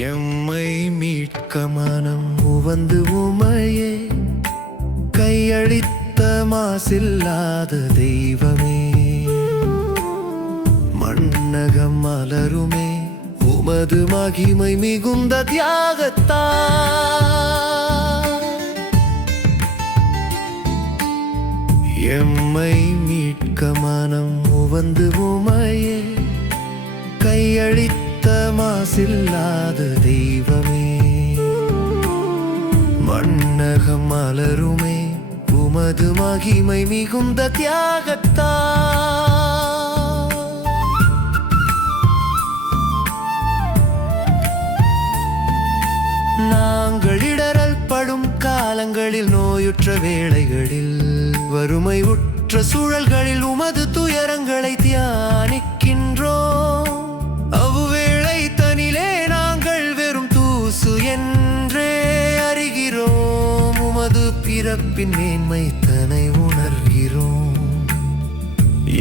எம்மை மீட்க மனம் உவந்து உமையே கையளித்த மாசில்லாத தெய்வமே. மண்ணகம் மலருமே உமது மகிமை மிகுந்த தியாகத்தால். எம்மை மீட்க மனம் உவந்து உமையே கையளித்த மாசில்லாத தெய்வமே. மண்ணகம் மலருமே உமது மகிமை மிகுந்த தியாகத்தால். நாங்கள் இடறல் படும் காலங்களில், நோயுற்ற வேளைகளில், வறுமை உற்ற சூழல்களில் உமது துயரங்களை தியானிக்கின்றோம். அவ்வேளை தனிலே நாங்கள் வெறும் தூசு என்றே அறிகிறோம். உமது பிறப்பின் மேன்மை தனை உணர்கிறோம்.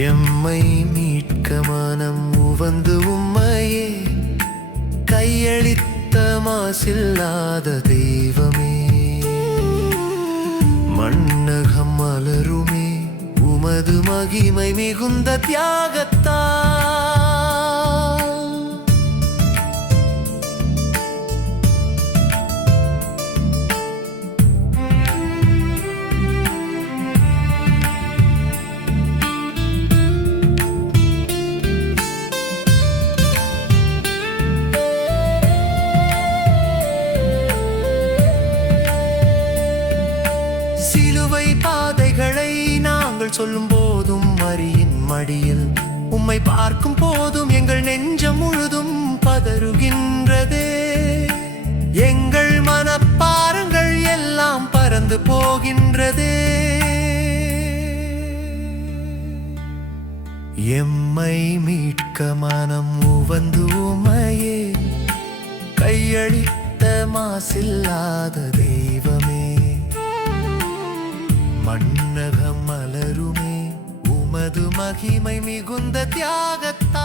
எம்மை மீட்க மனம் உவந்து உம்மையே கையளித்த மாசில்லாத தெய்வமே. மண்ணகம் மலருமே உமது மகிமை மிகுந்த தியாகத்தால். சிலுவை பாதைகளை நாங்கள் சொல்லும் போதும், மரியின் மடியில் உம்மை பார்க்கும் போதும் எங்கள் நெஞ்சம் முழுதும் பதறுகின்றதே. எங்கள் மனப்பாரங்கள் எல்லாம் பறந்து போகின்றதே. எம்மை மீட்க மனம் உவந்து உமையே கையளித்த மாசில்லாத தெய்வமே. மண்ணகம் மலருமே உமது மகிமை மிகுந்த தியாகத்தால்.